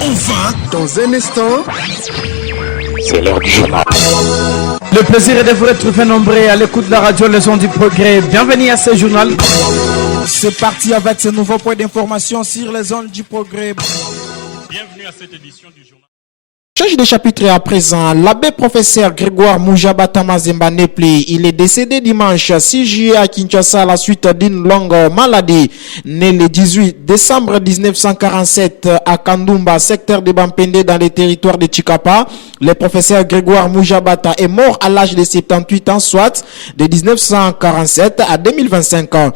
Enfin, dans un instant, c'est l'heure du journal. Le plaisir est de vous retrouver nombreux à l'écoute de la radio Les Ondes du Progrès. Bienvenue à ce journal. C'est parti avec ce nouveau point d'information sur les Ondes du Progrès. Bienvenue à cette édition du journal. Change de chapitre à présent. L'abbé professeur Grégoire Moujabata Mazemba Nepli, il est décédé dimanche 6 juillet à Kinshasa à la suite d'une longue maladie. Né le 18 décembre 1947 à Kandumba, secteur de Bampende dans les territoires de Chikapa, le professeur Grégoire Moujabata est mort à l'âge de 78 ans, soit de 1947 à 2025 ans.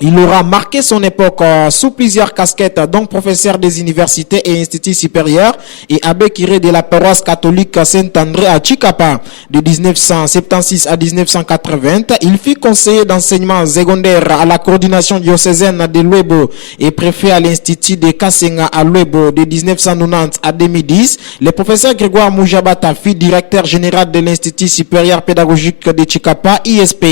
Il aura marqué son époque sous plusieurs casquettes, donc professeur des universités et instituts supérieurs et abbé curé de la paroisse catholique Saint-André à Chikapa. De 1976 à 1980, il fut conseiller d'enseignement secondaire à la coordination diocésaine de Luebo et préfet à l'institut de Kasenga à Luebo. De 1990 à 2010, le professeur Grégoire Moujabata fut directeur général de l'Institut supérieur pédagogique de Chikapa, ISP.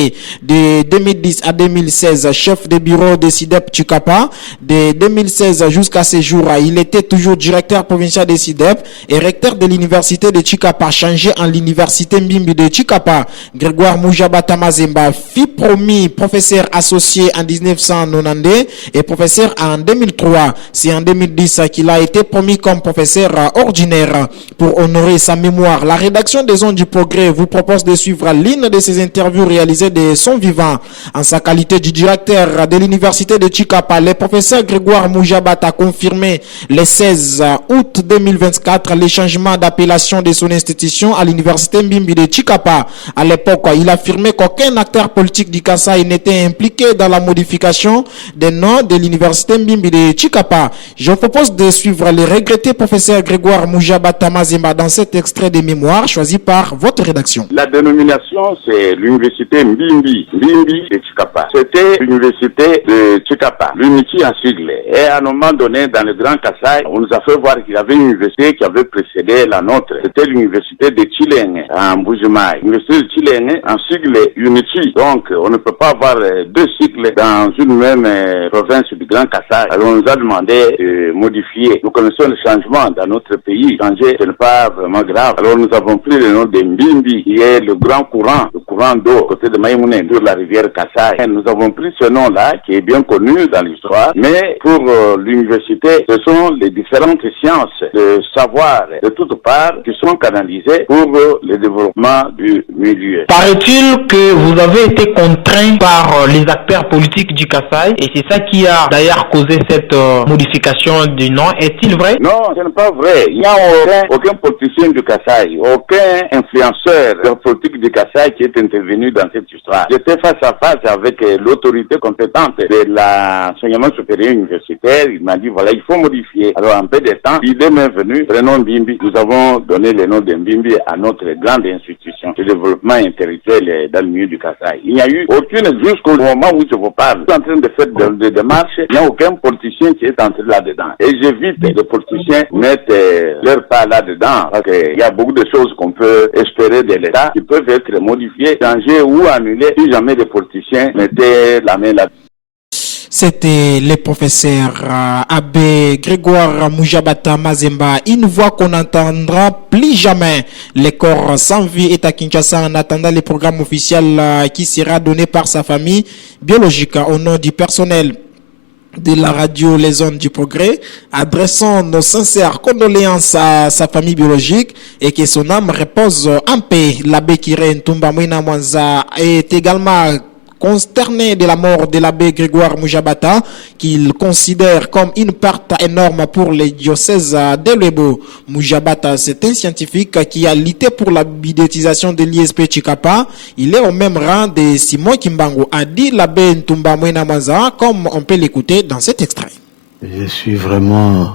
De 2010 à 2016, chef de bureau de SIDEP Chikapa. De 2016 jusqu'à ce jour, il était toujours directeur provincial de SIDEP et recteur de l'université de Chikapa, changé en l'université Mbimbi de Chikapa. Grégoire Moujabata Mazemba fut promu professeur associé en 1992 et professeur en 2003. C'est en 2010 qu'il a été promu comme professeur ordinaire. Pour honorer sa mémoire, la rédaction des Ondes du Progrès vous propose de suivre l'une de ses interviews réalisées de son vivant. En sa qualité du directeur de l'université de Chikapa, le professeur Grégoire Moujabata a confirmé le 16 août 2024 le changement d'appellation de son institution à l'université Mbimbi de Chikapa. À l'époque, il affirmait qu'aucun acteur politique du Kasaï n'était impliqué dans la modification des noms de l'université Mbimbi de Chikapa. Je vous propose de suivre le regretté professeur Grégoire Moujabata Mazemba dans cet extrait de mémoire choisi par votre rédaction. La dénomination, c'est l'université Mbimbi de Chikapa. C'était l'université de Chikapa, l'unité en sigle. Et à un moment donné, dans le Grand Kasaï, on nous a fait voir qu'il y avait une université qui avait précédé la nôtre. C'était l'université de Chileng, en Bujumaï. L'université de Chileng, en sigle Unity. Donc, on ne peut pas avoir deux cycles dans une même province du Grand Kasaï. Alors, on nous a demandé de modifier. Nous connaissons le changement dans notre pays. Changer, ce n'est pas vraiment grave. Alors, nous avons pris le nom de Mbimbi, qui est le grand courant, le courant d'eau, côté de Maïmoune, sur la rivière Kasaï. Et nous avons pris ce nom-là, qui est bien connu dans l'histoire, mais pour l'université, ce sont les différentes sciences de savoir de toutes parts qui sont canalisées pour le développement du milieu. Paraît-il que vous avez été contraint par les acteurs politiques du Kasaï et c'est ça qui a d'ailleurs causé cette modification du nom. Est-il vrai? Non, ce n'est pas vrai. Il n'y a aucun politicien du Kasaï, aucun influenceur de la politique du Kasaï qui est intervenu dans cette histoire. J'étais face à face avec l'autorité compétente de l'enseignement supérieur universitaire. Il m'a dit voilà, il faut modifier. Alors en peu de temps, l'idée m'est venue, prenons Mbimbi. Nous avons donné le nom de Mbimbi à notre grande institution de développement intellectuel dans le milieu du Kasaï. Il n'y a eu aucune, jusqu'au moment où je vous parle, je suis en train de faire des démarches, il n'y a aucun politicien qui est entré là-dedans. Et j'évite que les politiciens mettent leur pas là-dedans, parce qu'il y a beaucoup de choses qu'on peut espérer de l'État qui peuvent être modifiées, changées ou annulées si jamais les politiciens mettaient la main là-dedans. C'était le professeur abbé Grégoire Moujabata Mazemba. Une voix qu'on n'entendra plus jamais. Le corps sans vie est à Kinshasa en attendant le programme officiel qui sera donné par sa famille biologique. Au nom du personnel de la radio Les Ondes du Progrès, adressons nos sincères condoléances à sa famille biologique et que son âme repose en paix. L'abbé Kiré Ntumba Mwina Mwanza est également consterné de la mort de l'abbé Grégoire Moujabata, qu'il considère comme une perte énorme pour les diocèses de Luebo. Moujabata, c'est un scientifique qui a lutté pour la bidétisation de l'ISP Chikapa. Il est au même rang de Simon Kimbangu, a dit l'abbé Ntumba Mwina Mwanza, comme on peut l'écouter dans cet extrait. Je suis vraiment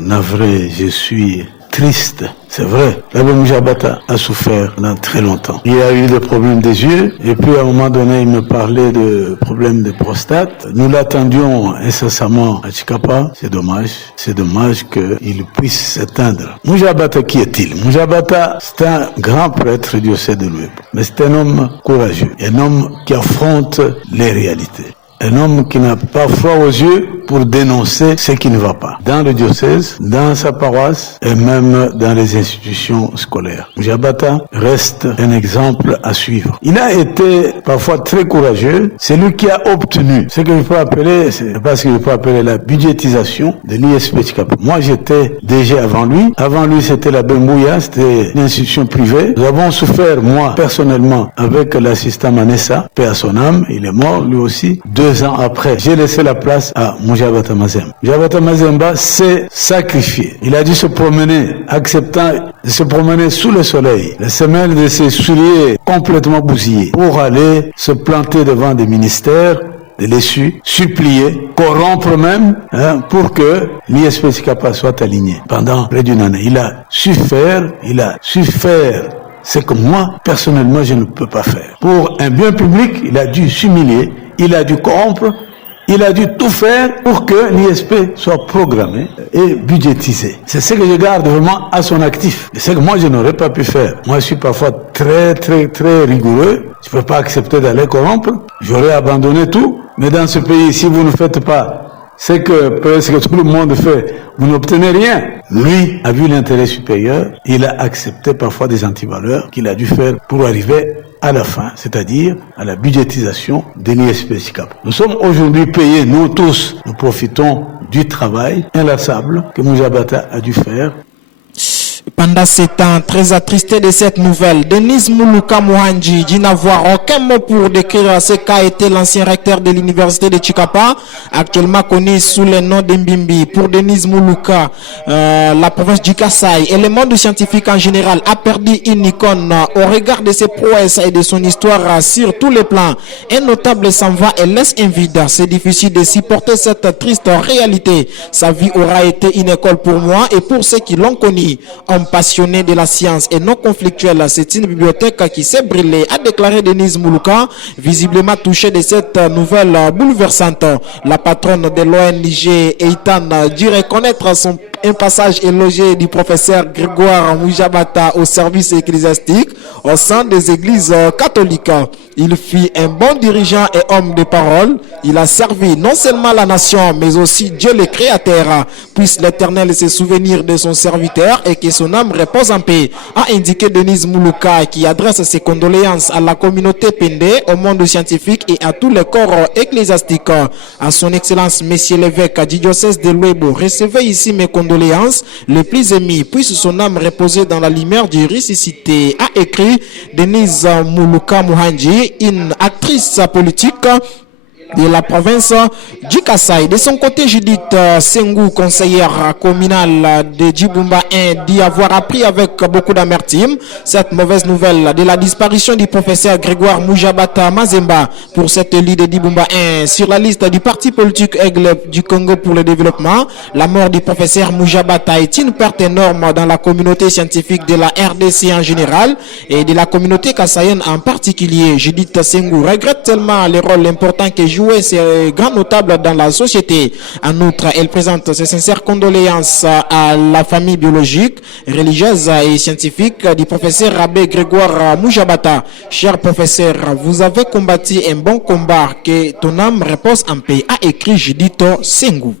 navré, je suis triste. C'est vrai, l'abbé Moujabata a souffert pendant très longtemps. Il a eu des problèmes des yeux, et puis à un moment donné, il me parlait de problèmes de prostate. Nous l'attendions incessamment à Chikapa. C'est dommage qu'il puisse s'éteindre. Moujabata, qui est-il? Moujabata, c'est un grand prêtre du diocèse de Luebo. Mais c'est un homme courageux, un homme qui affronte les réalités. Un homme qui n'a pas froid aux yeux pour dénoncer ce qui ne va pas. Dans le diocèse, dans sa paroisse et même dans les institutions scolaires. Mujabata reste un exemple à suivre. Il a été parfois très courageux. C'est lui qui a obtenu ce que je peux appeler, c'est pas ce que je peux appeler la budgétisation de l'ISP Tshikapa. Moi, j'étais DG avant lui. Avant lui, c'était la Bembouya, c'était une institution privée. Nous avons souffert, moi, personnellement, avec l'assistant Manessa, paix à son âme. Il est mort, lui aussi, 2 ans après. J'ai laissé la place à Mujabata Mazemba. Mujabata Mazemba s'est sacrifié. Il a dû se promener, acceptant de se promener sous le soleil, les semelles de ses souliers complètement bousillés, pour aller se planter devant des ministères, de l'essu, supplier, corrompre même, pour que l'ISP Tshikapa soit aligné. Pendant près d'1 année, il a su faire ce que moi, personnellement, je ne peux pas faire. Pour un bien public, il a dû s'humilier, il a dû corrompre, il a dû tout faire pour que l'ISP soit programmé et budgétisé. C'est ce que je garde vraiment à son actif. C'est ce que moi, je n'aurais pas pu faire. Moi, je suis parfois très rigoureux. Je ne peux pas accepter d'aller corrompre. J'aurais abandonné tout. Mais dans ce pays, si vous ne faites pas ce que presque tout le monde fait, vous n'obtenez rien. Lui a vu l'intérêt supérieur. Il a accepté parfois des antivaleurs qu'il a dû faire pour arriver à la fin, c'est-à-dire à la budgétisation de l'ISP Tshikapa. Nous sommes aujourd'hui payés, nous tous. Nous profitons du travail inlassable que Mujabata a dû faire. Pendant ces temps, très attristé de cette nouvelle, Denis Muluka Muhanji dit n'avoir aucun mot pour décrire ce qu'a été l'ancien recteur de l'université de Tshikapa, actuellement connu sous le nom d'Mbimbi. Pour Denis Muluka, la province du Kasaï et le monde scientifique en général a perdu une icône au regard de ses prouesses et de son histoire sur tous les plans. Un notable s'en va et laisse un vide. C'est difficile de supporter cette triste réalité. Sa vie aura été une école pour moi et pour ceux qui l'ont connu. Passionné de la science et non conflictuel, c'est une bibliothèque qui s'est brûlée, a déclaré Denise Muluka, visiblement touchée de cette nouvelle bouleversante. La patronne de l'ONG Eitan dit reconnaître un passage élogieux du professeur Grégoire Mujabata au service ecclésiastique au sein des églises catholiques. Il fut un bon dirigeant et homme de parole. Il a servi non seulement la nation, mais aussi Dieu le Créateur. Puisse l'Éternel se souvenir de son serviteur et que son âme repose en paix, a indiqué Denise Muluka, qui adresse ses condoléances à la communauté Pende, au monde scientifique et à tous les corps ecclésiastiques. À son excellence, Monsieur l'évêque du diocèse de Lwebo, recevez ici mes condoléances les plus émues, puisse son âme reposer dans la lumière du ressuscité, a écrit Denise Muluka Muhanji, une actrice politique de la province du Kasaï. De son côté, Judith Sengu, conseillère communale de Djibumba 1, dit avoir appris avec beaucoup d'amertume cette mauvaise nouvelle de la disparition du professeur Grégoire Mujabata Mazemba pour cette liste de Djibumba 1 sur la liste du parti politique Aigle du Congo pour le développement. La mort du professeur Mujabata est une perte énorme dans la communauté scientifique de la RDC en général et de la communauté kassaïenne en particulier. Judith Sengu regrette tellement le rôle important que jouer ces grands notables dans la société. En outre, elle présente ses sincères condoléances à la famille biologique, religieuse et scientifique du professeur Abbé Grégoire Mujabata. Cher professeur, vous avez combattu un bon combat, que ton âme repose en paix, a écrit Judith Sengu.